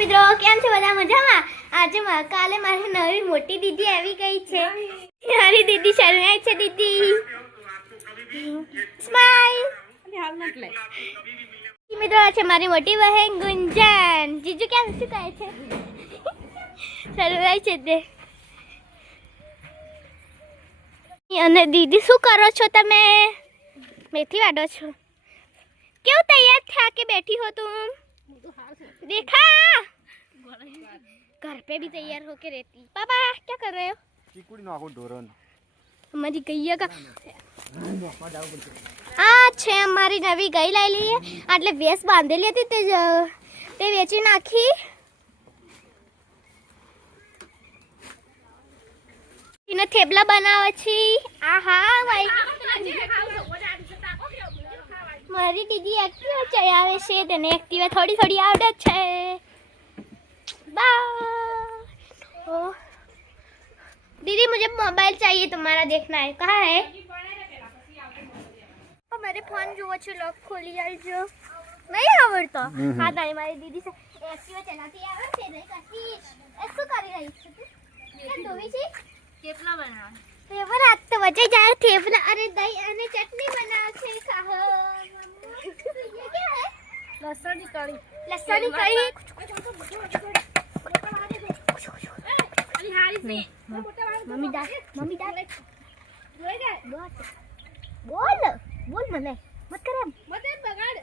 મિત્રો કેમ છો બધા મજામાં? આજે કાલે મારી નવી મોટી દીદી આવી ગઈ છે. મારી દીદી શરણાઈ છે. દીદી સ્માઈલ. મિત્રો આ છે મારી મોટી બહેન ગુંજન. જીજુ કેમ શું કહે છે? શરણાઈ છે તે. અને દીદી શું કરો છો તમે? મેથી વાડો છો? क्यों तैयार था के बैठी हो तुम? देखा घर पे भी तैयार होके रहती. पापा क्या कर रहे हो? ચીકુડી નો આખો ઢોરણ हमारी गैया का આ છે અમારી નવી ગાય લઈ લઈએ. એટલે ભેંસ બાંધેલી હતી તે વેચી નાખી. એને થેપલા બનાવે છે. આહા ભાઈ મારી દીદી એક્ટિવા ચલાવે છે. તેને એક્ટિવા થોડી થોડી આવડે છે. बाय. दीदी मुझे मोबाइल चाहिए तुम्हारा देखना है. कहाँ है? मेरे फोन जो अच्छे लॉक खोली यार जो नहीं आवड़ता. हाँ दाई मारी दीदी से एक्टिवा चलाती है और नहीं करती. ऐसा कर रही है क्या दोवी छी थेपला बना थेपला रात तो बजे जाए थेपला. अरे दही અને ચટણી બનાવ છે. ખાઓ ये क्या है? लहसुन की कड़ी. लहसुन की कड़ी. मम्मी डाल बोल बोल मने मत करे मत बगाड़.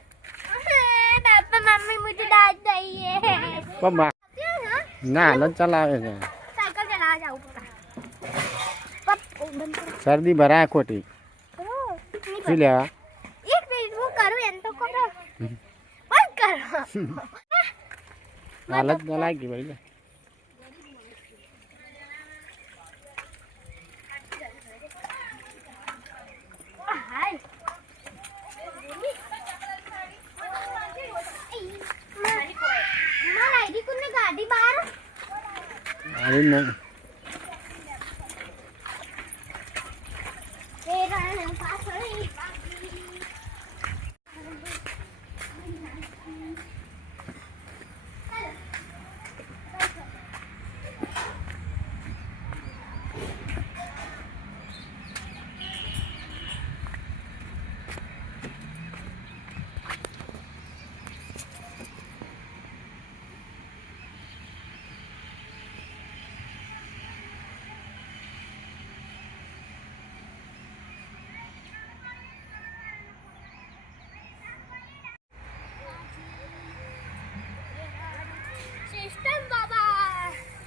पापा मम्मी मुझे डांट रही है. પપ્પા ના ન ચલાવે છે. साइकिल चला जाओ पापा. શરદી ભરાય ખોટી શું લેવા एक मिनट वो करो एन तो करो मत करो. હાલત ન લાગી ભાઈ. गाड़ी बाहर અરે ના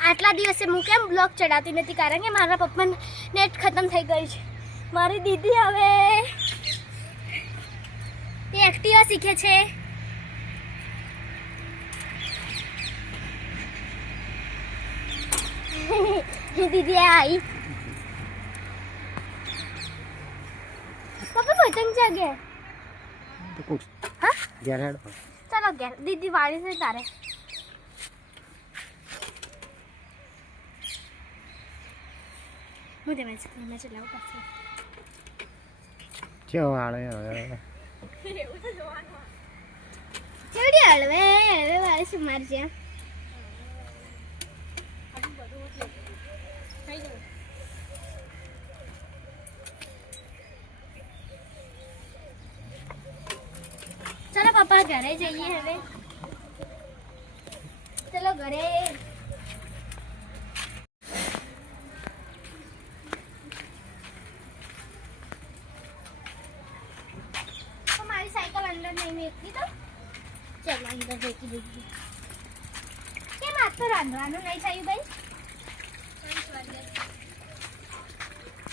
આટલા દિવસે હું કેમ બ્લોગ ચડાવતી નથી કારણ કે મારા પપ્પા નેટ ખતમ થઈ ગયું છે. મારી દીદી હવે તે એક્ટિવા શીખે છે. દીદી આવી પપ્પા પતંગ જગે તો કુછ હા ઘેર હેડ ચાલો ઘેર. દીદી વાળી છે તારે मुझे मैं चलाऊं पाछे કેવો આળે હવે કેવડી હળવે હળવે વાળે છે માર જ્યાં. ચલો પપ્પા ઘરે જઈએ હવે. ચલો ઘરે. नहीं मेथी तो चल अंदर देखी देखी કેમ આજ તો રાંધવાનું નહીં થયું ભાઈ?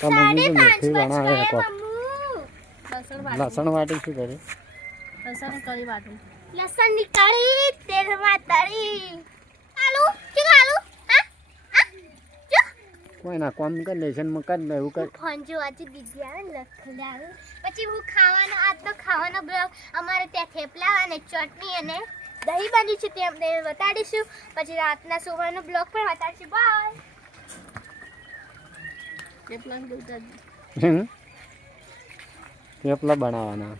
તો મમ્મી તો મેથી 5:30 બનાવે બજ કો ગયે મમ્મુ. લસણ વાટી શું કરે લસણ કળી વાટું. લસણ ની કળી તેલમાં તળી. આલુ શું આલુ? હા હા જો કોઈ ના કોમ કર લેશન માં કર લે એવું કર. ફોન જો આજે દીદી આવે ને લખલે આવે પછી હું ખાવાનો આજ તો ખાવાનો બ્લોગ અમારે ત્યાં થેપલા અને ચટણી અને દહીં બન્યું છે તે અમને બતાડીશું. પછી રાતના સુવાનો બ્લોગ પણ બતાડીશું. બાય. થેપલા બનાવવાના.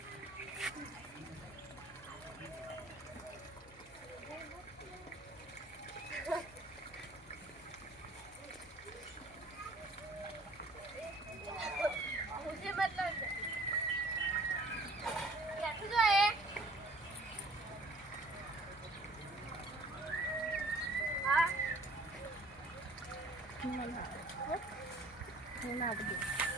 મને ના આવડે. હું ના બધું